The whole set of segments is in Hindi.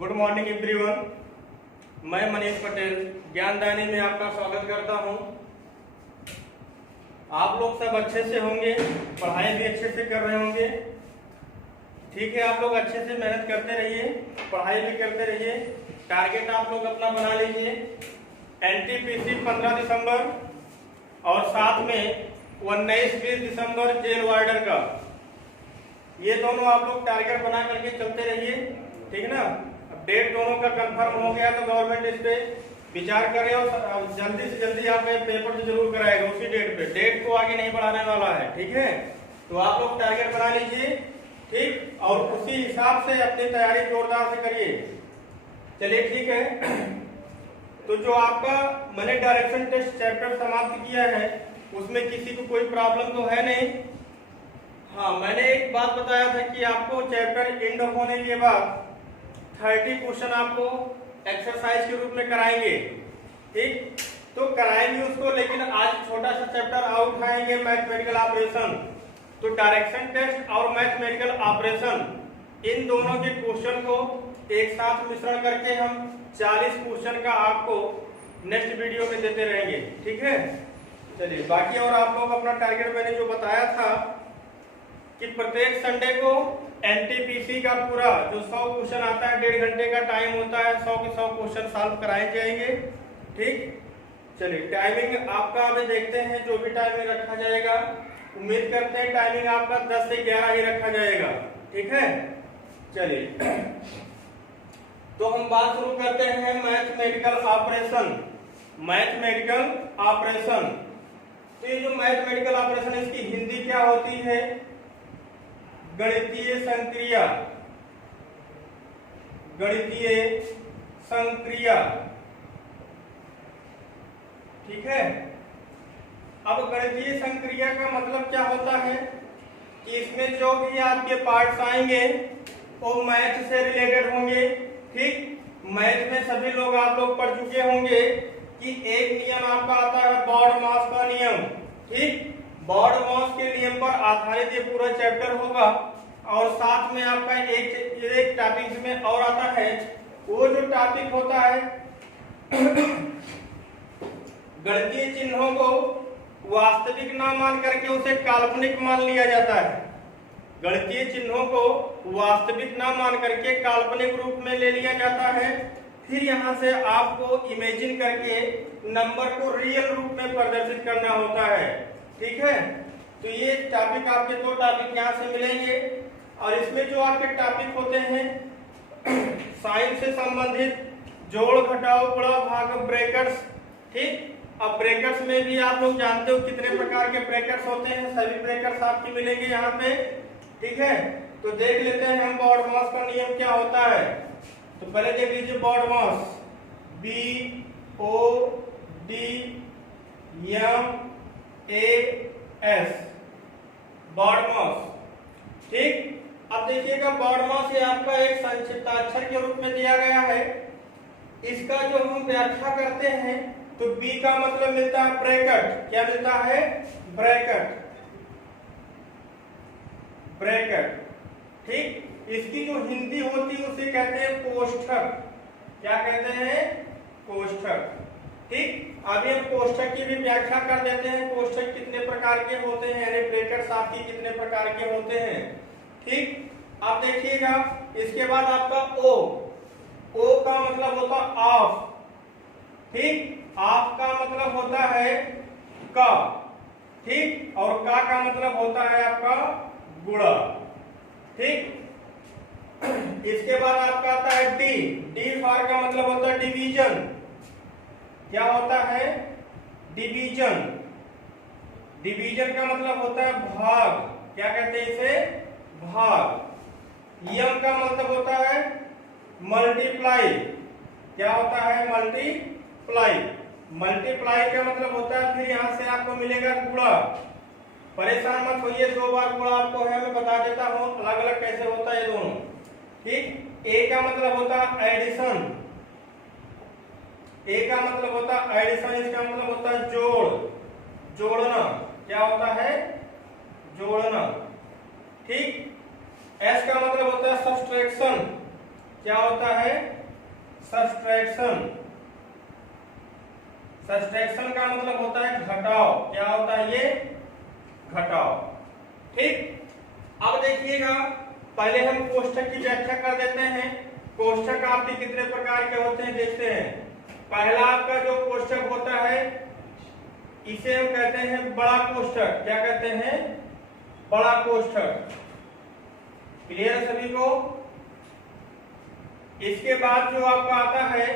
Good morning everyone. मैं मनीष पटेल ज्ञानदानी में आपका स्वागत करता हूं। आप लोग सब अच्छे से होंगे, पढ़ाई भी अच्छे से कर रहे होंगे। ठीक है, आप लोग अच्छे से मेहनत करते रहिए, पढ़ाई भी करते रहिए। टारगेट आप लोग अपना बना लीजिए। एनटीपीसी 15 दिसंबर और साथ में 19-20 दिसंबर जेल वार्डन का, ये दोनों आप लोग टारगेट बना करके चलते रहिए। ठीक है ना। अब डेट दोनों का कंफर्म हो गया तो गवर्नमेंट इस पे विचार करे और जल्दी से जल्दी आप पेपर तो जरूर कराएगा उसी डेट पे। डेट को आगे नहीं बढ़ाने वाला है। ठीक है, तो आप लोग टारगेट बना लीजिए। ठीक, और उसी हिसाब से अपनी तैयारी जोरदार से करिए। चलिए ठीक है। तो जो आपका मैंने डायरेक्शन टेस्ट चैप्टर समाप्त किया है उसमें किसी को कोई प्रॉब्लम तो है नहीं। हाँ, मैंने एक बात बताया था कि आपको चैप्टर एंड होने के बाद 30 क्वेश्चन आपको एक्सरसाइज के रूप में कराएंगे। ठीक, तो कराएंगे उसको, लेकिन आज छोटा सा चैप्टर और उठाएंगे, मैथमेटिकल ऑपरेशन। तो डायरेक्शन टेस्ट और मैथमेटिकल ऑपरेशन इन दोनों के क्वेश्चन को एक साथ मिश्रण करके हम 40 क्वेश्चन का आपको नेक्स्ट वीडियो में देते रहेंगे। ठीक है, चलिए बाकी और आप लोग अपना टारगेट मैंने जो बताया था कि प्रत्येक संडे को एनटीपीसी का पूरा जो 100 क्वेश्चन आता है, 1.5 घंटे का टाइम होता है, 100 के 100 क्वेश्चन सॉल्व कराए जाएंगे। ठीक, चलिए टाइमिंग आपका अभी देखते हैं, जो भी टाइमिंग रखा जाएगा उम्मीद करते हैं टाइमिंग आपका 10 से 11 ही रखा जाएगा। ठीक है, चलिए तो हम बात शुरू करते हैं मैथमेटिकल ऑपरेशन। मैथमेटिकल ऑपरेशन, तो ये जो मैथमेटिकल ऑपरेशन इसकी हिंदी क्या होती है? गणितीय संक्रिया। गणितीय संक्रिया। ठीक है, अब गणितीय संक्रिया का मतलब क्या होता है कि इसमें जो भी आपके पार्ट्स आएंगे वो मैथ से रिलेटेड होंगे। ठीक, मैथ में सभी लोग आप लोग पढ़ चुके होंगे कि एक नियम आपका आता है बॉड मास का नियम। ठीक, बॉड मास के नियम पर आधारित ये पूरा चैप्टर होगा। और साथ में आपका एक टॉपिक में और आता है, वो जो टॉपिक होता है गणितीय चिन्हों को वास्तविक ना मान करके उसे काल्पनिक मान लिया जाता है। गणितीय चिन्हों को वास्तविक ना मान करके काल्पनिक रूप में ले लिया जाता है। फिर यहाँ से आपको इमेजिन करके नंबर को रियल रूप में प्रदर्शित करना होता है। ठीक है, तो ये टॉपिक आपके 2 टॉपिक यहाँ से मिलेंगे। और इसमें जो आपके टॉपिक होते हैं साइन से संबंधित, जोड़ घटाव गुणा भाग, ब्रैकेट्स। ठीक, अब ब्रैकेट्स में भी आप लोग जानते हो कितने प्रकार के ब्रैकेट्स होते हैं, सभी ब्रैकेट्स आपके मिलेंगे यहाँ पे। ठीक है, तो देख लेते हैं हम बॉड मास का नियम क्या होता है। तो पहले देख लीजिए बॉड मास, BODMAS, बॉड मास। ठीक, अब देखिएगा बॉड मास ये आपका एक संक्षिप्ताक्षर के रूप में दिया गया है। इसका जो हम व्याख्या करते हैं तो B का मतलब मिलता है ब्रैकेट। क्या मिलता है? ब्रैकेट। ब्रैकेट। ठीक, इसकी जो हिंदी होती है उसे कहते हैं कोष्ठक। क्या कहते हैं? कोष्ठक। ठीक, अभी हम कोष्ठक की भी व्याख्या कर देते हैं। कोष्ठक कितने प्रकार के होते हैं, यानी ब्रैकेट्स आपकी कितने प्रकार के होते हैं। ठीक, अब देखिएगा इसके बाद आपका ओ का मतलब होता ऑफ। ठीक, ऑफ का मतलब होता है का। ठीक, और का मतलब होता है आपका गुणा। ठीक, इसके बाद आपका आता है डी फॉर का मतलब होता है डिवीजन। क्या होता है? डिवीजन। डिवीजन का मतलब होता है भाग। क्या कहते हैं इसे? भाग। यम का मतलब होता है मल्टीप्लाई। क्या होता है? मल्टीप्लाई। मल्टीप्लाई का मतलब होता है, फिर यहां से आपको मिलेगा गुणा। परेशान मत होइए, 2 बार गुणा आपको है, मैं बता देता हूं अलग अलग कैसे होता है ये दोनों। ठीक, ए का मतलब होता है एडिशन। ए का मतलब होता है एडिशन, इसका मतलब होता है जोड़, जोड़ना। क्या होता है? जोड़ना। ठीक, एस का मतलब होता है सब्सट्रैक्शन। क्या होता है? सब्ट्रैक्शन। सब्ट्रैक्शन का मतलब होता है घटाव। क्या होता है ये? घटाव। ठीक। अब देखिएगा, पहले हम कोष्ठक की व्याख्या कर देते हैं। कोष्ठक आपके कितने प्रकार के होते हैं देखते हैं। पहला आपका जो कोष्ठक होता है इसे हम कहते हैं बड़ा कोष्ठक। क्या कहते हैं? बड़ा कोष्ठक। क्लियर है सभी को? इसके बाद जो आपका आता है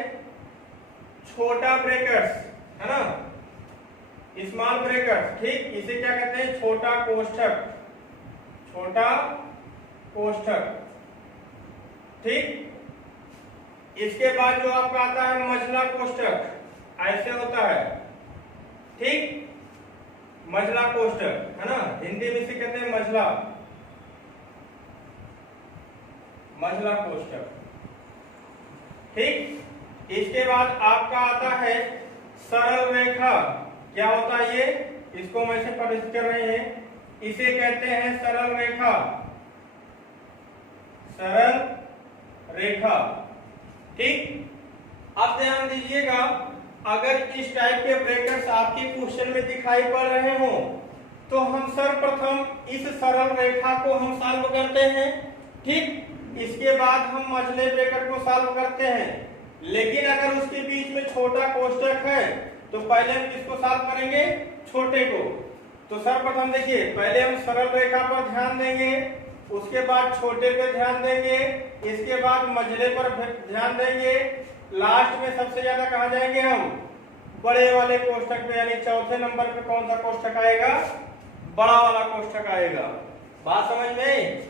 छोटा ब्रैकेट्स, है ना, स्मॉल ब्रैकेट्स। ठीक, इसे क्या कहते हैं? छोटा कोष्ठक। छोटा कोष्ठक। ठीक। इसके बाद जो आपका आता है मझला कोष्ठक, ऐसे होता है। ठीक, मझला कोष्ठक, है ना, हिंदी में इसे कहते हैं मझला। मझला कोष्ठक। ठीक। इसके बाद आपका आता है सरल रेखा। क्या होता है ये? इसको मैं से परिचित कर रहे हैं। इसे कहते हैं सरल रेखा। सरल रेखा। ठीक। अब ध्यान दीजिएगा, अगर इस टाइप के ब्रैकेट्स आपके क्वेश्चन में दिखाई पड़ रहे हो तो हम सर्वप्रथम इस सरल रेखा को हम सॉल्व करते हैं। ठीक। इसके बाद हम मझले ब्रैकेट को सॉल्व करते हैं। लेकिन अगर उसके बीच में छोटा कोष्ठक है तो पहले हम किसको सॉल्व करेंगे? छोटे को। तो सर्वप्रथम देखिए, पहले हम सरल रेखा पर ध्यान देंगे, उसके बाद छोटे पे ध्यान देंगे, इसके बाद मझले पर ध्यान देंगे, लास्ट में सबसे ज्यादा कहाँ जाएंगे हम? बड़े वाले कोष्ठक पे, यानी चौथे नंबर पे कौन सा कोष्ठक आएगा? बड़ा वाला कोष्ठक आएगा। बात समझ में?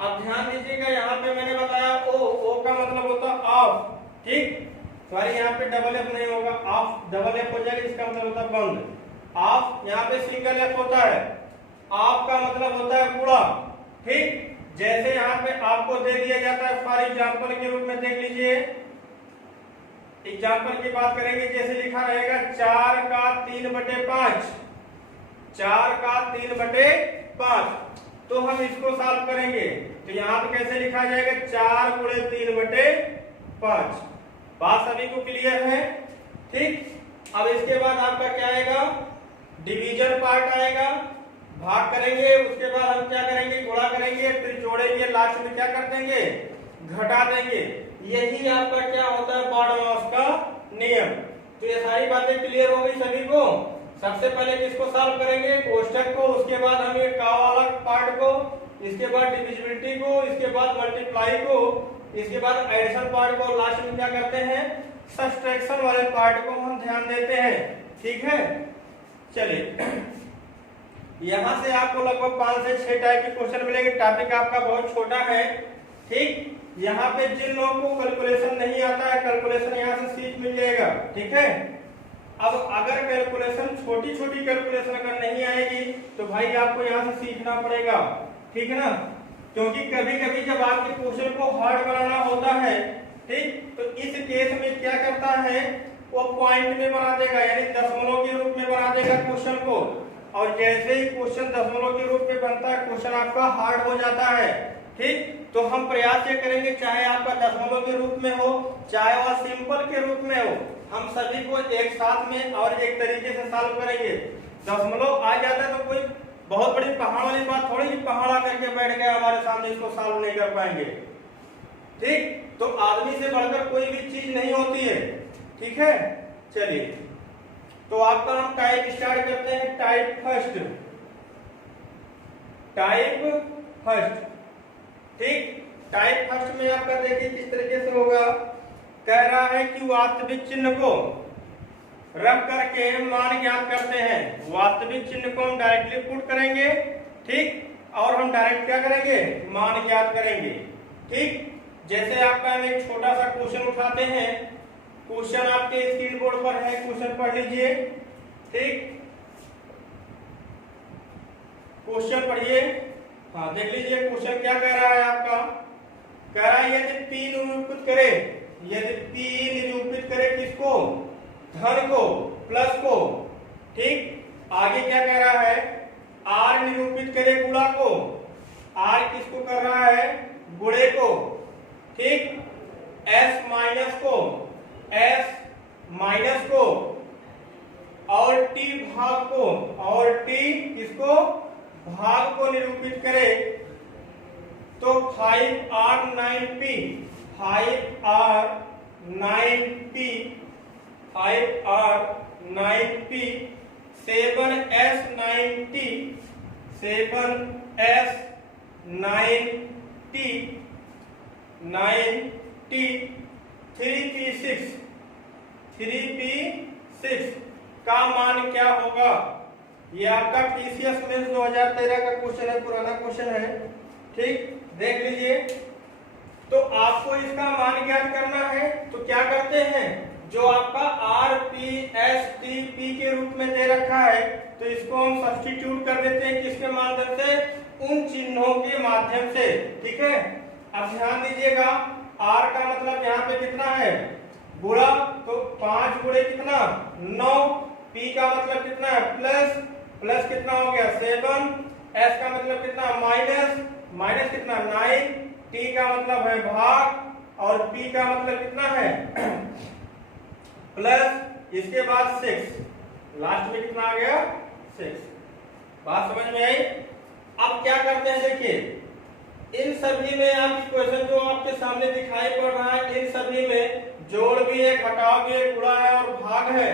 अब ध्यान दीजिएगा, यहाँ पे मैंने बताया ओ का मतलब होता है ऑफ। ठीक, सॉरी यहाँ पे डबल एफ नहीं होगा, ऑफ डबल एफ हो जाएगा, इसका मतलब होता है बंद। ऑफ यहाँ पे सिंगल एफ होता है। ऑफ का मतलब होता है पूरा। ठीक, जैसे यहाँ पे आपको दे दिया जाता है फॉर एग्जाम्पल के रूप में, देख लीजिए, एग्जाम्पल की बात करेंगे, जैसे लिखा रहेगा 4 का 3/5। 4 का 3/5, तो हम इसको सॉल्व करेंगे तो यहाँ पे कैसे लिखा जाएगा? 4 गुणे 3/5। बात सभी को क्लियर है? ठीक। अब इसके बाद आपका क्या आएगा? डिवीजन पार्ट आएगा। भाग करेंगे, उसके बाद हम क्या करेंगे? गुणा करेंगे, फिर जोड़ेंगे, लास्ट में क्या कर देंगे? घटा देंगे। यही आपका क्या होता है? बॉडमास का नियम। तो ये सारी बातें क्लियर हो गई सभी को? सबसे पहले किसको सॉल्व करेंगे? कोष्ठक को, उसके बाद हम ये का वाला पार्ट को, इसके बाद डिविजिबिलिटी को, इसके बाद मल्टीप्लाई को, इसके बाद एडिशन पार्ट को, लास्ट में क्या करते हैं? सब्ट्रैक्शन वाले पार्ट को हम ध्यान देते हैं। ठीक है, चलिए, यहाँ से आपको लगभग 5 से 6 टाइप के क्वेश्चन मिलेंगे। टॉपिक आपका बहुत छोटा है। ठीक, यहाँ पे जिन लोगों को कैलकुलेशन नहीं आता है, कैलकुलेशन यहाँ से सीख मिल जाएगा। ठीक है, अब अगर कैलकुलेशन छोटी छोटी कैलकुलेशन अगर नहीं आएगी तो भाई आपको यहाँ से सीखना पड़ेगा। ठीक है ना, क्योंकि कभी कभी जब आपके क्वेश्चन को हार्ड बनाना होता है, ठीक, तो इस केस में क्या करता है, वो पॉइंट में बना देगा, यानी दशमलव के रूप में बना देगा क्वेश्चन को। और जैसे ही क्वेश्चन दशमलव के रूप में बनता है, क्वेश्चन आपका हार्ड हो जाता है। ठीक, तो हम प्रयास ये करेंगे, चाहे आपका दशमलव के रूप में हो, चाहे वह सिंपल के रूप में हो, हम सभी को एक साथ में और एक तरीके से सॉल्व करेंगे। दशमलव आ जाता है तो कोई बहुत बड़ी पहाड़ वाली बात थोड़ी, पहाड़ आकर के बैठ गया हमारे सामने, इसको सॉल्व नहीं कर पाएंगे। ठीक, तो आदमी से बढ़कर कोई भी चीज नहीं होती है। ठीक है, चलिए, तो आपका हम टाइप स्टार्ट करते हैं। Type first. Type first. ठीक, टाइप फर्स्ट में आपका देखिए किस तरीके से होगा। कह रहा है कि वास्तविक चिन्ह को रख करके मान ज्ञात करते हैं। वास्तविक चिन्ह को हम डायरेक्टली पुट करेंगे। ठीक, और हम डायरेक्ट क्या करेंगे? मान ज्ञात करेंगे। ठीक, जैसे आपका हम एक छोटा सा क्वेश्चन उठाते हैं। क्वेश्चन आपके स्क्रीन बोर्ड पर है, क्वेश्चन पढ़ लीजिए। ठीक, क्वेश्चन पढ़िए। हाँ, देख लीजिए क्वेश्चन क्या कह रहा है आपका। कह रहा है यदि P निरूपित करे, यदि P निरूपित करे किसको? धन को, प्लस को। ठीक, आगे क्या कह रहा है? R निरूपित करे गुणा को। R किसको कर रहा है? गुणे को। ठीक, एस माइनस को और टी भाग को और टी इसको भाग को निरूपित करे तो 5r9p 5r9p 7s9t 9t 3p6 का मान क्या होगा? ये आपका पीसीएस में 2013 का क्वेश्चन है, पुराना क्वेश्चन है। ठीक, देख लीजिए। तो आपको इसका मान ज्ञात करना है, तो क्या करते हैं, जो आपका R P S T P के रूप में दे रखा है तो इसको हम सब्स्टिट्यूट कर देते हैं किसके माध्यम से? उन चिन्हों के माध्यम से। ठीक है, अब ध्यान दीजिएगा, आर का मतलब यहाँ पे कितना है? गुणा, तो 5 गुणे कितना? 9। पी का मतलब कितना है? प्लस, प्लस कितना हो गया? 7। एस का मतलब कितना? माइनस, माइनस कितना? 9। टी का मतलब है भाग और पी का मतलब कितना है? प्लस, इसके बाद 6, लास्ट में कितना आ गया? 6। बात समझ में आई? अब क्या करते हैं, देखिए इन सभी में आपकी क्वेश्चन जो आपके सामने दिखाई पड़ रहा है, इन सभी में जोड़ भी है, घटाव भी है, गुणा है और भाग है।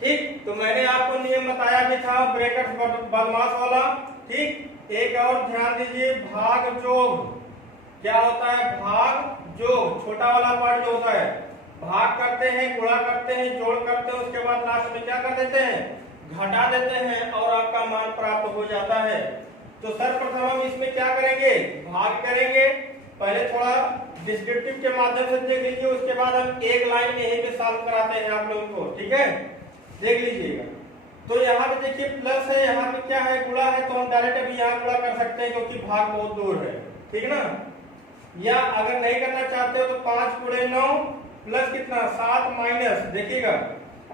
ठीक, तो मैंने आपको नियम बताया भी था ब्रैकेट बदमाश वाला। ठीक, एक और ध्यान दीजिए, भाग जोग क्या होता है? भाग जोग, छोटा वाला पार्ट जो होता है, भाग करते हैं, गुणा करते हैं, जोड़ करते हैं, उसके बाद लास्ट में क्या कर देते हैं? घटा देते हैं और आपका मान प्राप्त हो जाता है। तो सर्वप्रथम हम इसमें क्या करेंगे? भाग करेंगे। पहले थोड़ा डिस्क्रिप्टिव के माध्यम से देख लीजिए, उसके बाद हम एक लाइन में यहीं पे सॉल्व कराते हैं आप लोगों को। ठीक है, देख लीजिएगा। तो यहाँ पे देखिए प्लस है, यहाँ पे क्या है? गुणा है, तो हम डायरेक्ट अभी यहाँ गुणा कर सकते हैं क्योंकि भाग बहुत दूर है। ठीक ना, या अगर नहीं करना चाहते हो तो 5 गुणे 9 प्लस कितना? 7 माइनस, देखिएगा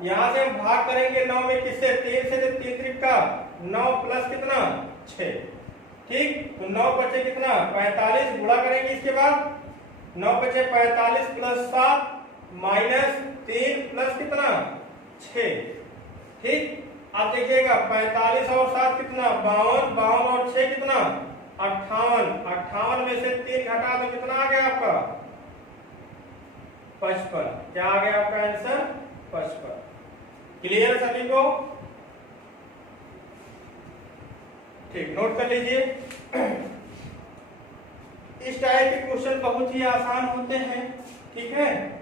यहाँ से हम भाग करेंगे 9 में किससे? 3 से, तो 3 त्रिका 9 प्लस कितना? 6। ठीक, तो 9 बचे कितना? 45। गुणा करेंगे इसके बाद, 9 बचे 45 प्लस 7 माइनस 3 प्लस कितना? 6। ठीक, अब देखिएगा 45 और 7 कितना? 52, 52 और 6 कितना? 58। 58 में से 3 घटा तो कितना आ गया आपका? 55। क्या आ गया आपका आंसर? 55। क्लियर सभी को? ठीक, नोट कर लीजिए। इस टाइप के क्वेश्चन बहुत ही आसान होते हैं। ठीक है,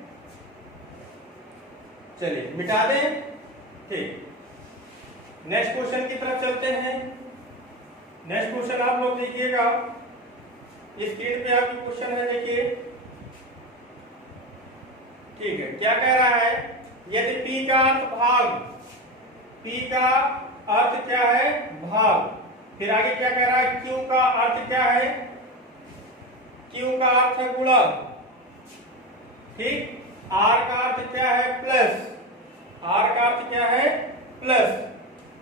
चलिए मिटा दें। ठीक, नेक्स्ट क्वेश्चन की तरफ चलते हैं। नेक्स्ट क्वेश्चन आप लोग देखिएगा, स्क्रीन पे आपकी क्वेश्चन है, देखिए। ठीक है, क्या कह रहा है? यदि P का अर्थ भाग, P का अर्थ क्या है? भाग। फिर आगे क्या कह रहा है? Q का अर्थ क्या है? Q का अर्थ है गुणा। ठीक, R का अर्थ क्या है? प्लस। R का अर्थ क्या है? प्लस।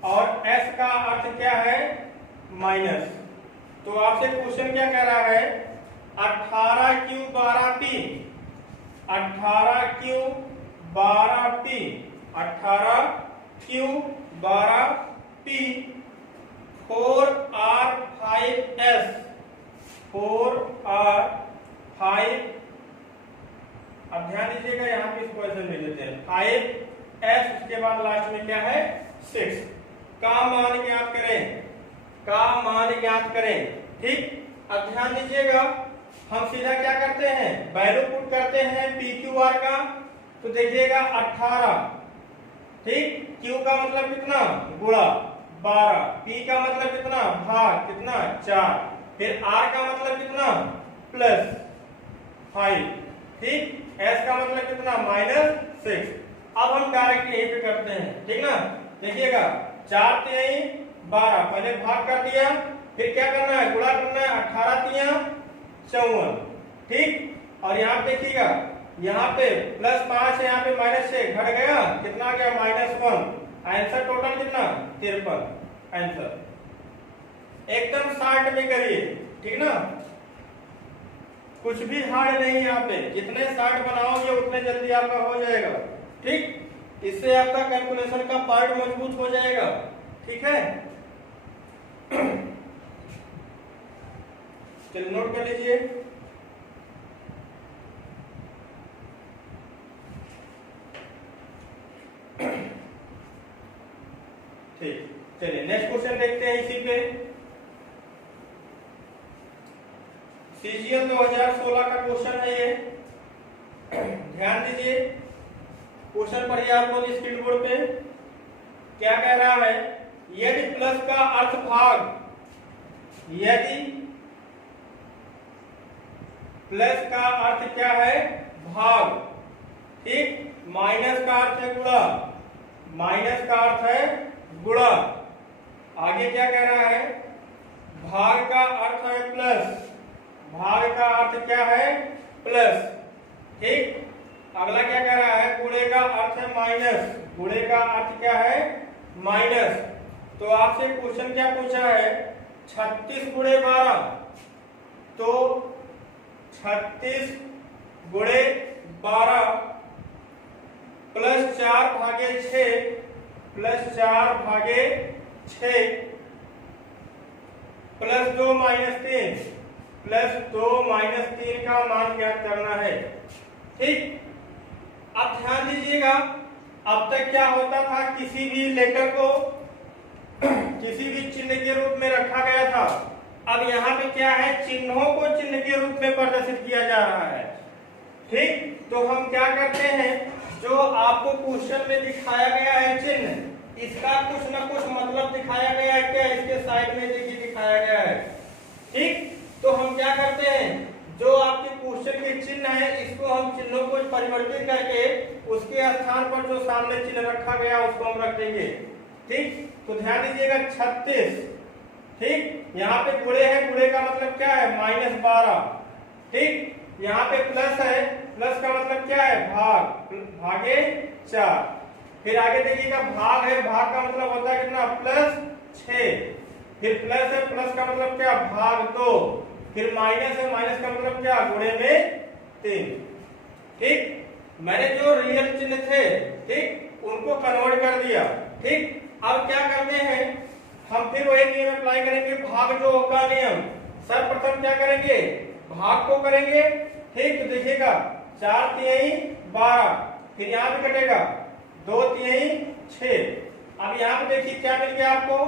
और S का अर्थ क्या है? माइनस। तो आपसे क्वेश्चन क्या कह रहा है? 18Q 12P 18Q 12P 18Q 12P 4R5S 4R5। अब ध्यान दीजिएगा, यहाँ पे इसको ऐसे ले लेते हैं 5S, उसके बाद लास्ट में क्या है? 6 का मान ज्ञात करें, का मान ज्ञात करें। ठीक, अब ध्यान दीजिएगा, हम सीधा क्या करते हैं? वैल्यू पुट करते हैं PQR का। तो देखिएगा 18। ठीक, Q का मतलब कितना? गुणा 12। P का मतलब कितना? भाग कितना? 4। फिर R का मतलब कितना? प्लस 5। ठीक, S का मतलब कितना? माइनस 6। अब हम डायरेक्ट यहीं पे करते हैं। ठीक ना, देखिएगा 4 3 12, पहले भाग कर दिया, फिर क्या करना है? गुणा करना है। 18 3 54। ठीक, और यहाँ पे देखिएगा, यहाँ पे प्लस 5 है, यहाँ पे माइनस 6 घट गया, कितना आ गया? -1। आंसर टोटल कितना? 53 आंसर। एकदम शॉर्ट में करिए। ठीक ना, कुछ भी हार्ड नहीं है यहाँ पे, जितने शार्ट बनाओगे उतने जल्दी आपका हो जाएगा। ठीक, इससे आपका कैलकुलेशन का पार्ट मजबूत हो जाएगा। ठीक है, चलिए नोट कर लीजिए। ठीक, चलिए नेक्स्ट क्वेश्चन देखते हैं इसी पे। सीजीएल 2016 का क्वेश्चन है ये, ध्यान दीजिए। क्वेश्चन पढ़िए आप लोग स्क्रीन बोर्ड पे। क्या कह रहा है, यदि प्लस का अर्थ भाग, यदि प्लस का अर्थ क्या है, भाग, ठीक, माइनस का अर्थ है गुणा, माइनस का अर्थ है गुणा, आगे क्या कह रहा है, भाग का अर्थ है प्लस, भाग का अर्थ क्या है, प्लस। ठीक, अगला क्या कह रहा है, गुणे का अर्थ है माइनस, गुणे का अर्थ क्या है, माइनस। तो आपसे क्वेश्चन क्या पूछा है, 36 गुणे 12, तो 36 गुणे 12 प्लस 4 भागे 6, प्लस 4 भागे 6 प्लस 2 माइनस 3, प्लस 2 माइनस 3 का मान ज्ञात करना है। ठीक, अब ध्यान दीजिएगा, अब तक क्या होता था, किसी भी लेटर को किसी भी चिन्ह के रूप में रखा गया था। अब यहाँ पे क्या है, चिन्हों को चिन्ह के रूप में प्रदर्शित किया जा रहा है। ठीक, तो हम क्या करते हैं, जो आपको क्वेश्चन में दिखाया गया है चिन्ह, इसका कुछ ना कुछ मतलब दिखाया गया है क्या, इसके साइड में देखिए दिखाया गया है। ठीक, तो हम क्या करते हैं, जो आपके क्वेश्चन के चिन्ह है, इसको हम चिन्हों को परिवर्तित करके उसके स्थान पर जो सामने चिन्ह रखा गया उसको हम रख देंगे। ठीक, तो ध्यान दीजिएगा 36, ठीक, यहाँ पे गुणे है, गुणे का मतलब क्या है, -12। ठीक, यहाँ पे प्लस है, प्लस का मतलब क्या है, भाग, भागे 4। फिर आगे देखिएगा भाग है, भाग का मतलब होता है कितना, +6। फिर प्लस है, प्लस का मतलब क्या, भाग 2। फिर माइनस है, माइनस का मतलब क्या, गुणे में 3। ठीक, मैंने जो रियल चिन्ह थे, ठीक, उनको कन्वर्ट कर दिया। ठीक, अब क्या करते हैं, हम फिर वही नियम अप्लाई करेंगे, भाग जो होगा नियम, सर्वप्रथम क्या करेंगे, भाग को करेंगे। ठीक, तो देखिएगा 4 तिहाई 12, फिर यहाँ पे कटेगा 2 तिहाई 6। अब यहाँ पे देखिए क्या मिल गया आपको,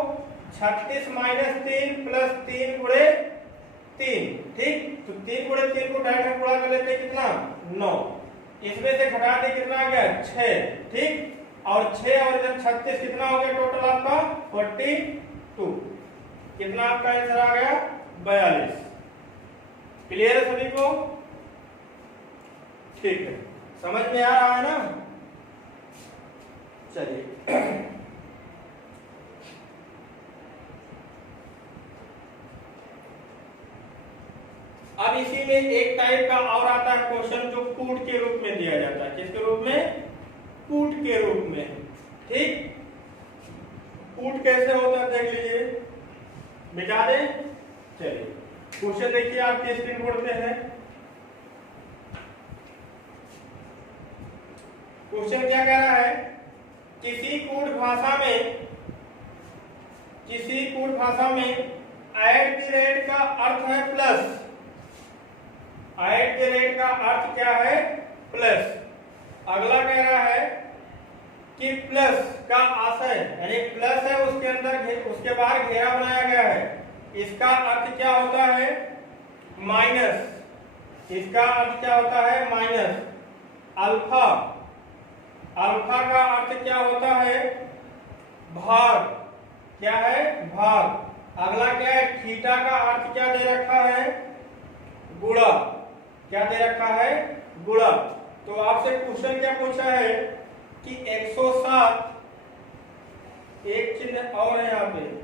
36 माइनस 3 प्लस 3 गुणे 3। ठीक, तो 3 गुणे 3 को डायरेक्ट हम गुणा कर लेते हैं, कितना, 9। इसमें से घटा दे, कितना आ गया, 6। ठीक, और 6 और इधर 36, कितना हो गया टोटल आपका, 42। कितना आपका आंसर आ गया, 42। क्लियर है सभी को? ठीक है, समझ में आ रहा है ना? चलिए अब इसी में एक टाइप का और आता है क्वेश्चन, जो पुट के रूप में दिया जाता है। किसके रूप में, पुट के रूप में। ठीक, पुट कैसे होता है देख लीजिए, मिटा दे। चलिए क्वेश्चन देखिए आपके स्क्रीन बोर्ड पे है। क्वेश्चन क्या कह रहा है, किसी कूट भाषा में ऐट द रेट का अर्थ है प्लस। ऐट द रेट का अर्थ क्या है, प्लस। अगला कह रहा है कि प्लस का आशय, यानी प्लस है उसके अंदर, उसके बाहर घेरा बनाया गया है, इसका अर्थ क्या होता है, माइनस। इसका अर्थ क्या होता है, माइनस। अल्फा, अल्फा का अर्थ क्या होता है, भाग। क्या है, भाग। अगला क्या है, थीटा का अर्थ क्या दे रखा है, गुणा। क्या दे रखा है, गुणा। तो आपसे क्वेश्चन क्या पूछा है कि 107, एक चिन्ह और है यहाँ पे,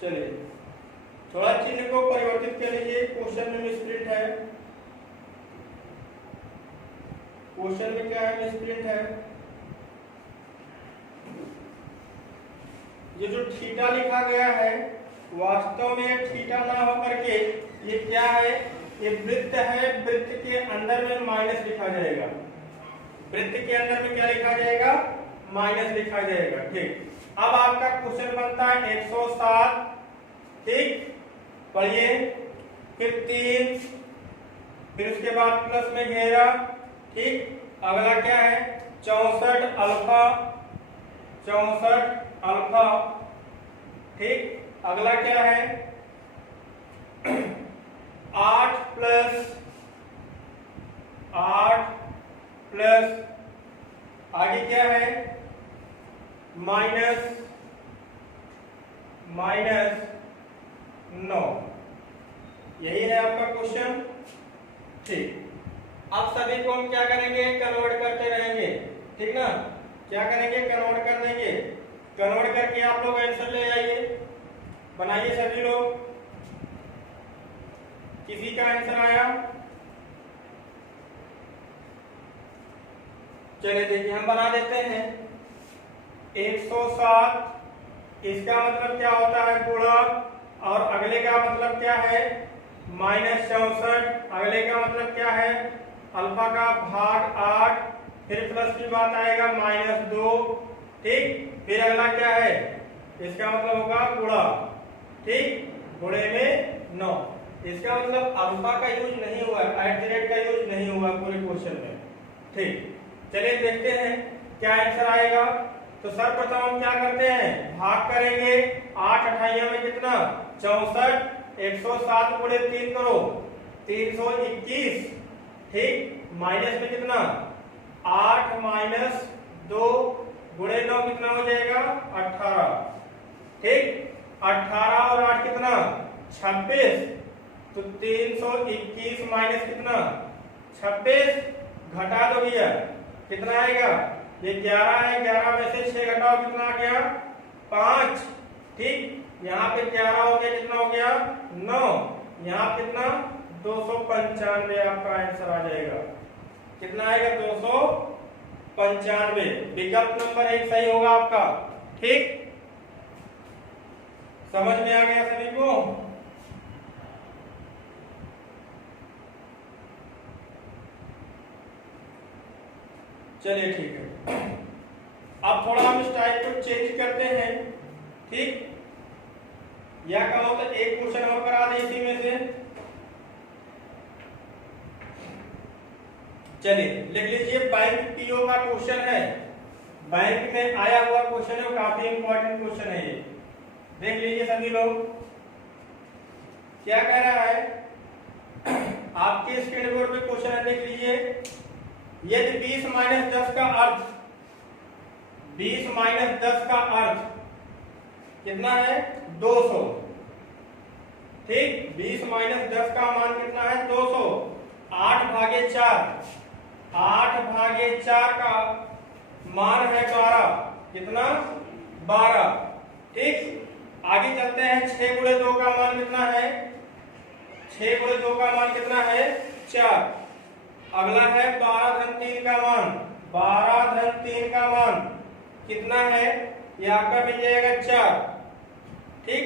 चलिए थोड़ा चिन्ह को परिवर्तित कर लीजिए, क्वेश्चन में मिसप्रिंट है। क्वेश्चन में क्या है, मिसप्रिंट है। ये जो थीटा लिखा गया है वास्तव में थीटा ना होकर के ये क्या है, ये वृत्त है। वृत्त के अंदर में माइनस लिखा जाएगा। वृत्त के अंदर में क्या लिखा जाएगा, माइनस लिखा जाएगा। ठीक, अब आपका क्वेश्चन बनता है 107। ठीक, पढ़िए। फिर 3, फिर उसके बाद प्लस में घेरा। ठीक, अगला क्या है, 64 अल्फा। 64 अल्फा। ठीक, अगला क्या है 8 प्लस आगे क्या है माइनस 9। यही है आपका क्वेश्चन। ठीक, अब सभी को हम क्या करेंगे, कन्वर्ट करते रहेंगे। ठीक ना, क्या करेंगे, कन्वर्ट कर देंगे। कन्वर्ट करके आप लोग आंसर ले आइए, बनाइए सभी लोग। किसी का आंसर आया, चलिए देखिए हम बना देते हैं। 107 इसका मतलब क्या होता है, गुणा, और अगले का मतलब क्या है, -64। अगले का मतलब क्या है, अल्फा का भाग 8, फिर प्लस की बात आएगा -2। ठीक, फिर अगला क्या है, इसका मतलब होगा गुणा। ठीक, गुणे में 9। इसका मतलब अल्फा का यूज नहीं हुआ, @ का यूज नहीं हुआ पूरे क्वेश्चन में। ठीक, चलिए देखते हैं क्या आंसर आएगा। तो सर्वप्रथम हम क्या करते हैं, भाग करेंगे। 8 अठाइयां में कितना, 64। 107 गुणे 3 करो, 321। ठीक, माइनस में कितना, 8 माइनस 2 गुणे 9 कितना हो जाएगा, 18। ठीक, 18 और 8 कितना, 26। तो 321 माइनस कितना, 26। घटा दो भैया, कितना आएगा, ये 11 है। 11 में से 6 घटाओ, कितना आ गया, 5। ठीक, यहाँ पे 11 हो गया, कितना हो गया, 9। यहाँ कितना, 295 आपका आंसर आ जाएगा। कितना आएगा, 295। विकल्प नंबर 1 सही होगा आपका। ठीक, समझ में आ गया सभी को। चलिए ठीक है, अब थोड़ा हम इस टाइप को चेंज करते हैं। ठीक, या कहो तो एक क्वेश्चन और करा दें इसी में से। चलिए लिख लीजिए, बैंक पीओ का क्वेश्चन है। बैंक में आया हुआ क्वेश्चन है, काफी इंपॉर्टेंट क्वेश्चन है ये। देख लीजिए सभी लोग, क्या कह रहा है, आपके स्क्रीन बोर्ड पे क्वेश्चन है, देख लीजिए। यदि 20 - 10 का अर्थ, 20 - 10 का अर्थ कितना है, 200। ठीक, 20 - 10 का मान कितना है, 200। 8/4, 8/4 का मान है 12। कितना, 12। ठीक, आगे चलते हैं। 6 गुणे 2 का मान कितना है, 6 गुणे 2 का मान कितना है, 4। अगला है 12-3 का मान। 12-3 का मान कितना है, ये आपका मिल जाएगा 4। ठीक,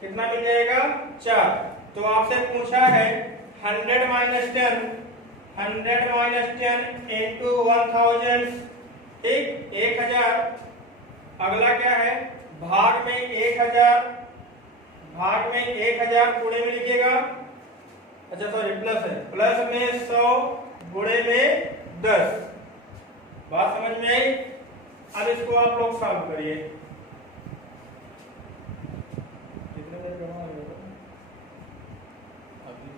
कितना मिल जाएगा, 4। तो आपसे पूछा है 100 - 10, 100 - 10 into 1000। ठीक, 1000। अगला क्या है, भाग में 1000, भाग में 1000 गुणे में लिखिएगा, अच्छा सॉरी प्लस है, प्लस में 100 गुणे में 10। बात समझ में आई। अब इसको आप लोग सॉल्व करिए। कितने देर जमा हो जाएगा, अभी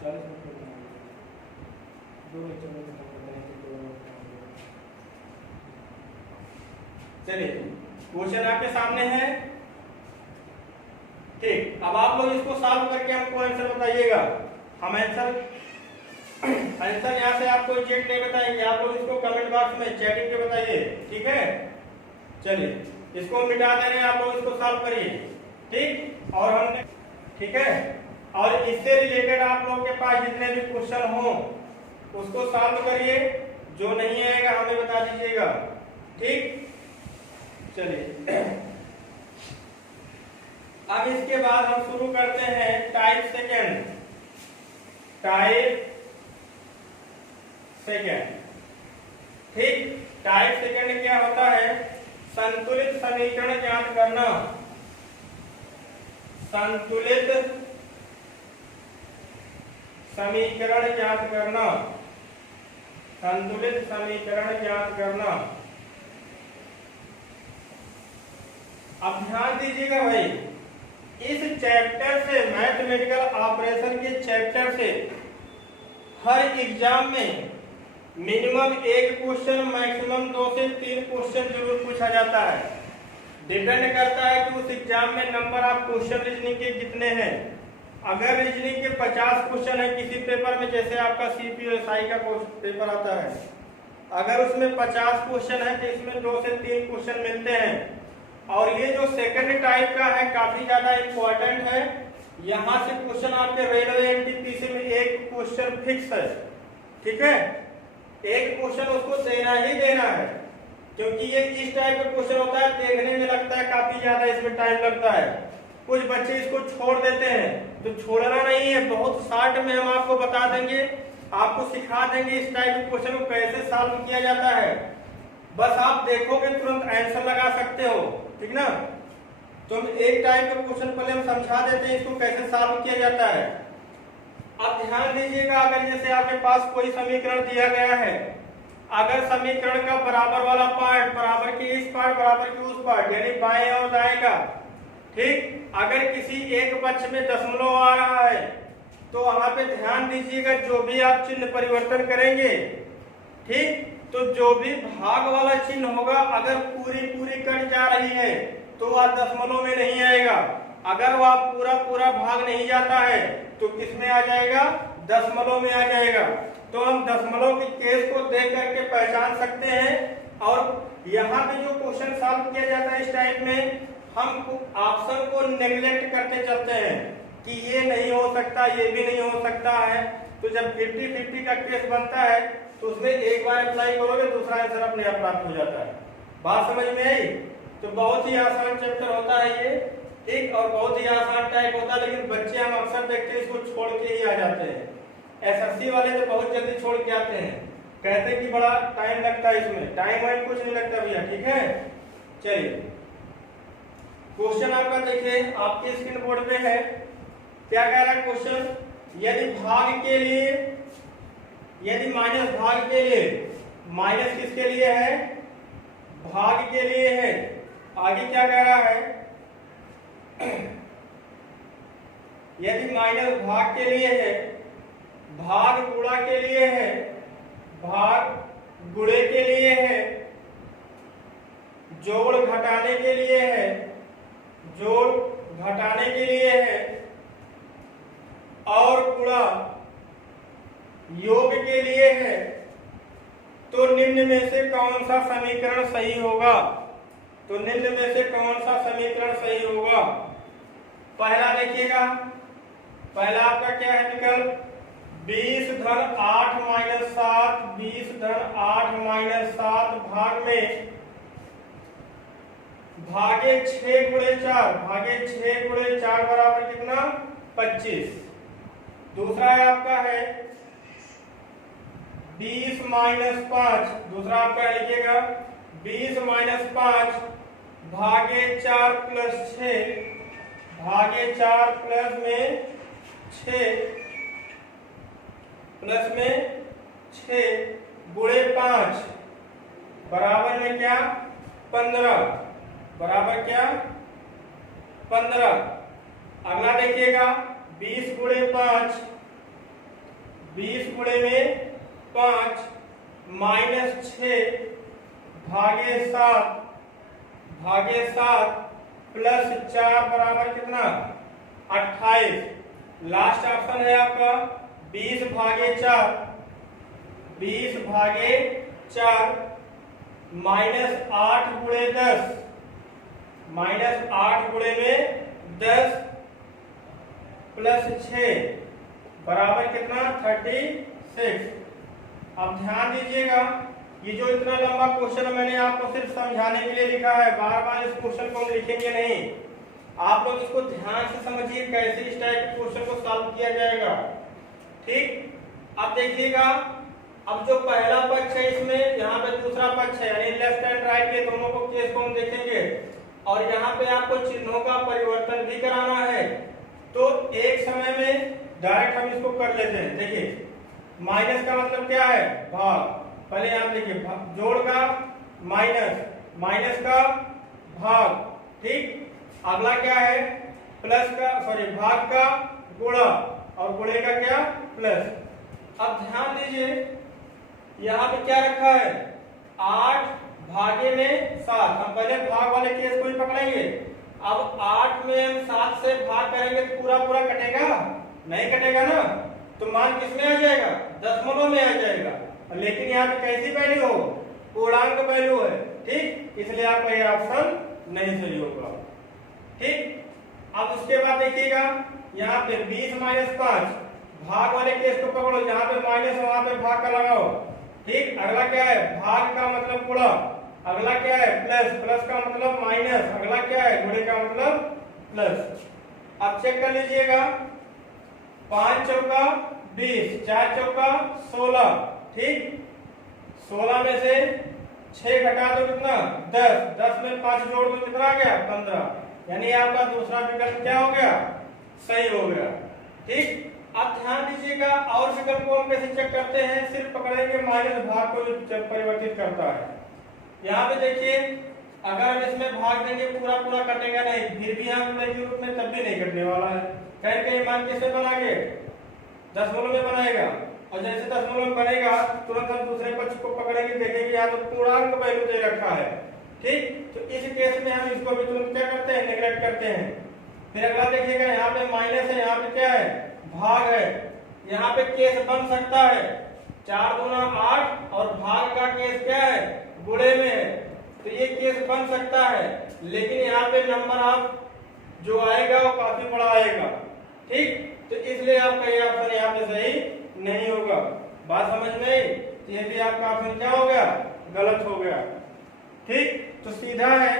40 मिनट। चलिए क्वेश्चन आपके सामने है। ठीक, अब आप लोग इसको सॉल्व करके हमको आंसर बताइएगा। हम आंसर यहाँ से आपको चेक नहीं बताएंगे, आप लोग इसको कमेंट बॉक्स में चैटिंग पे बताइए। ठीक है, चलिए इसको मिटा दे रहे हैं, आप लोग इसको सॉल्व करिए। ठीक, और हमने, ठीक है, और इससे रिलेटेड आप लोग के पास जितने भी क्वेश्चन हो उसको सॉल्व करिए, जो नहीं आएगा हमें बता दीजिएगा, ठीक। चलिए अब इसके बाद हम शुरू करते हैं टाइप सेकेंड। ठीक, टाइप सेकेंड क्या होता है? संतुलित समीकरण ज्ञात करना। संतुलित समीकरण ज्ञात करना। संतुलित समीकरण ज्ञात करना। अब ध्यान दीजिएगा भाई, इस चैप्टर से, मैथमेटिकल ऑपरेशन के चैप्टर से हर एग्जाम में मिनिमम एक क्वेश्चन, मैक्सिमम 2 से 3 क्वेश्चन जरूर पूछा जाता है। डिपेंड करता है कि उस एग्जाम में नंबर ऑफ क्वेश्चन रीजनिंग के कितने हैं। अगर रीजनिंग के 50 क्वेश्चन है किसी पेपर में, जैसे आपका CPSI का पेपर आता है, अगर उसमें 50 क्वेश्चन है तो इसमें 2 से 3 क्वेश्चन मिलते हैं। और ये जो सेकंड टाइप का है काफी ज्यादा इंपॉर्टेंट है। यहाँ से क्वेश्चन आपके रेलवे NTPC में एक क्वेश्चन फिक्स है, ठीक है, एक क्वेश्चन उसको देना ही देना है, क्योंकि ये इस टाइप का क्वेश्चन होता है, देखने में लगता है काफी ज्यादा इसमें टाइम लगता है। कुछ बच्चे इसको छोड़ देते हैं, तो छोड़ना नहीं है, बहुत शॉर्ट में हम आपको बता देंगे, आपको सिखा देंगे इस टाइप के क्वेश्चन को कैसे सॉल्व किया जाता है। बस आप देखोगे तुरंत आंसर लगा सकते हो, ठीक ना। तो हम एक टाइप का क्वेश्चन पहले हम समझा देते हैं इसको कैसे सॉल्व किया जाता है। अब ध्यान दीजिएगा, अगर जैसे आपके पास कोई समीकरण दिया गया है, अगर समीकरण का बराबर वाला पार्ट बराबर की इस पार्ट बराबर की उस पार्ट, यानी बाएं और दाएं का, ठीक, अगर किसी एक पक्ष में दशमलव आ रहा है तो वहां पे ध्यान दीजिएगा, जो भी आप चिन्ह परिवर्तन करेंगे, ठीक, तो जो भी भाग वाला चिन्ह होगा, अगर पूरी कट जा रही है तो वह दशमलव में नहीं आएगा। अगर वह पूरा भाग नहीं जाता है तो किसमें आ जाएगा? दशमलव में आ जाएगा। तो हम दशमलव के केस को देख करके पहचान सकते हैं। और यहाँ पे जो क्वेश्चन सॉल्व किया जाता है इस टाइप में, हम ऑप्शन को नेग्लेक्ट करते चलते हैं कि ये नहीं हो सकता, ये भी नहीं हो सकता है। तो जब 50-50 का केस बनता है तो उसमें एक बार अप्लाई करोगे, दूसरा आंसर अपने आप प्राप्त हो जाता है। बात समझ में आई? तो बहुत ही आसान चैप्टर होता है ये, ठीक, और बहुत ही आसान टाइप होता है, लेकिन बच्चे हम अक्सर देखते हैं इसको छोड़ के ही आ जाते हैं। SSC वाले तो बहुत जल्दी छोड़ के आते हैं, कहते हैं कि बड़ा टाइम लगता है इसमें। टाइम वाइम कुछ नहीं लगता भैया, ठीक है। चलिए क्वेश्चन आपका देखिए, आपके स्क्रीन बोर्ड पे है। क्या कह रहा है क्वेश्चन? यदि भाग के लिए, यदि माइनस भाग के लिए, माइनस किसके लिए है? भाग के लिए है। आगे क्या कह रहा है? यदि माइनस भाग के लिए है, भाग गुणा के लिए है, भाग गुणे के लिए है, जोड़ घटाने के लिए है, जोड़ घटाने के लिए है, और गुणा योग के लिए है, तो निम्न में से कौन सा समीकरण सही होगा? तो निम्न में से कौन सा समीकरण सही होगा? पहला देखिएगा, पहला आपका क्या है विकल्प? 20 धन 8 माइनस 7, 20 धन 8 माइनस 7 भाग में भागे 6 गुणे 4, भागे 6 गुणे 4 बराबर कितना? 25। दूसरा है आपका है 20 माइनस 5, दूसरा आपका लिखिएगा 20 माइनस 5 भागे 4 प्लस 6, भागे 4 प्लस में 6, प्लस में 6 गुणे 5 बराबर में क्या? 15, बराबर क्या? 15। अगला देखिएगा 20 गुणे 5, 20 गुणे में 5 माइनस 6 भागे 7, भागे 7 प्लस 4 बराबर कितना? 28। लास्ट ऑप्शन है आपका 20 भागे 4, 20 भागे 4 माइनस 8 गुणे 10, माइनस 8 गुणे में 10 प्लस 6 बराबर कितना 36। अब ध्यान दीजिएगा, ये जो इतना लंबा क्वेश्चन मैंने आपको सिर्फ समझाने के लिए लिखा है, बार बार इस क्वेश्चन को हम लिखेंगे नहीं। आप लोग इसको ध्यान से समझिए कैसे इस टाइप के क्वेश्चन को सॉल्व किया जाएगा। ठीक, अब देखिएगा, अब जो पहला पक्ष है इसमें, यहाँ पे दूसरा पक्ष है, यानी लेफ्ट एंड राइट के दोनों को केस को हम देखेंगे, और यहाँ पे आपको चिन्हों का परिवर्तन भी कराना है। तो एक समय में डायरेक्ट हम इसको कर लेते हैं। देखिए, माइनस का मतलब क्या है, भाग। पहले यहाँ देखिए, जोड़ का माइनस, माइनस का भाग। ठीक, अगला क्या है, प्लस का, सॉरी, भाग का गुणा, और गुणे का क्या, प्लस। अब ध्यान दीजिए, यहाँ पे क्या रखा है, 8 भागे में 7। हम पहले भाग वाले केस को ही पकड़ेंगे। अब 8 में हम 7 से भाग करेंगे तो पूरा पूरा कटेगा, नहीं कटेगा ना, तो मान किस में आ जाएगा, दशमलव में आ जाएगा। लेकिन यहाँ पे कैसी वैल्यू हो, पूर्णांक वैल्यू है। ठीक, इसलिए आपका ये ऑप्शन नहीं सही होगा। ठीक, अब उसके बाद देखिएगा, यहाँ पे 20 माइनस 5, भाग वाले केस को पकड़ो, यहाँ पे माइनस है वहां पे भाग का लगाओ। ठीक, अगला क्या है, भाग का मतलब गुणा, अगला क्या है, प्लस, प्लस का मतलब माइनस, अगला क्या है, गुणे का मतलब प्लस। अब चेक कर लीजिएगा, 5 चौका 20, 4 चौका 16। ठीक, 16 में से 6 घटा दो कितना, 10, 10 में 5 जोड़ दो कितना आ गया, 15। यानी आपका दूसरा विकल्प क्या हो गया, सही हो गया। ठीक, अब ध्यान दीजिएगा, और विकल्प को हम कैसे चेक करते हैं, सिर्फ पकड़ेंगे माइनस भाग को परिवर्तित करता है। यहाँ पे देखिए, अगर हम इसमें भाग देंगे पूरा पूरा कटेगा नहीं, फिर भी हम लेंगे रूप में तब भी नहीं कटने वाला है। कहीं कहीं मान किससे बनाएंगे, दशमलव में बनाएगा, और जैसे दशमलव में बनेगा तुरंत हम दूसरे पक्ष को पकड़ेंगे, देखेंगे यहाँ तो पूर्णांक वैल्यू दे रखा है। ठीक, तो इस केस में हम इसको भी तुरंत क्या करते हैं, नेग्लेक्ट करते हैं। फिर अगला देखिएगा, यहाँ पे माइनस है, यहाँ पे क्या है, भाग है। यहाँ पे केस बन सकता है 4 दूना 8, और भाग का केस क्या है, गुणे में है, तो ये केस बन सकता है। लेकिन यहाँ पे नंबर ऑफ जो आएगा वो काफी बड़ा आएगा। ठीक, तो इसलिए आपका ये ऑप्शन यहाँ पे सही नहीं होगा। बात समझ में आई, तो ये भी आपका ऑप्शन क्या हो गया, गलत हो गया। ठीक, तो सीधा है,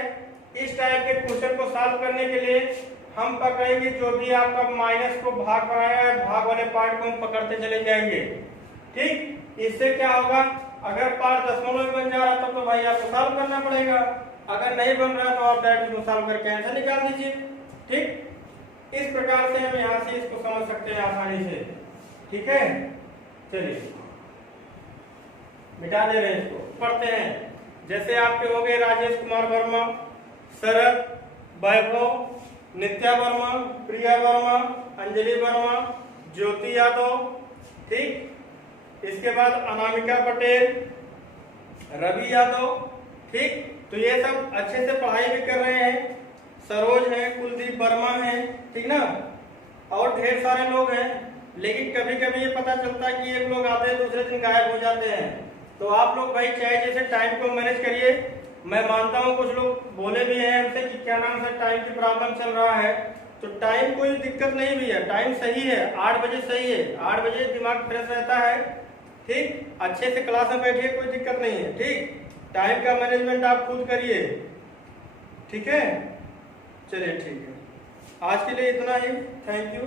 इस टाइप के क्वेश्चन को सॉल्व करने के लिए हम पकड़ेंगे जो भी आपका माइनस को भाग बनाया है, भाग वाले पार्ट को हम पकड़ते चले जाएंगे। ठीक, इससे क्या होगा, अगर पार्ट दशमलव में बन जा रहा था तो भाई आपको सॉल्व करना पड़ेगा, अगर नहीं बन रहा तो आप डायरेक्ट इसको सॉल्व करके आंसर निकाल दीजिए। ठीक, इस प्रकार से हम यहाँ से इसको समझ सकते हैं आसानी से। ठीक है, चलिए मिटा दे रहे हैं, इसको पढ़ते हैं। जैसे आपके हो गए राजेश कुमार वर्मा, शरद, वैभव, नित्या वर्मा, प्रिया वर्मा, अंजलि वर्मा, ज्योति यादव। ठीक, इसके बाद अनामिका पटेल, रवि यादव। ठीक, तो ये सब अच्छे से पढ़ाई भी कर रहे हैं, सरोज है, कुलदीप वर्मा है, ठीक ना, और ढेर सारे लोग हैं। लेकिन कभी कभी ये पता चलता है कि एक लोग आते हैं दूसरे दिन गायब हो जाते हैं। तो आप लोग भाई चाहे जैसे टाइम को मैनेज करिए। मैं मानता हूँ कुछ लोग बोले भी हैं हमसे कि क्या नाम से टाइम की प्रॉब्लम चल रहा है, तो टाइम कोई दिक्कत नहीं भी है, टाइम सही है, 8 बजे सही है, 8 बजे दिमाग फ्रेश रहता है। ठीक, अच्छे से क्लास में बैठिए, कोई दिक्कत नहीं है। ठीक, टाइम का मैनेजमेंट आप खुद करिए। ठीक है, चलिए ठीक है, आज के लिए इतना ही। Thank you.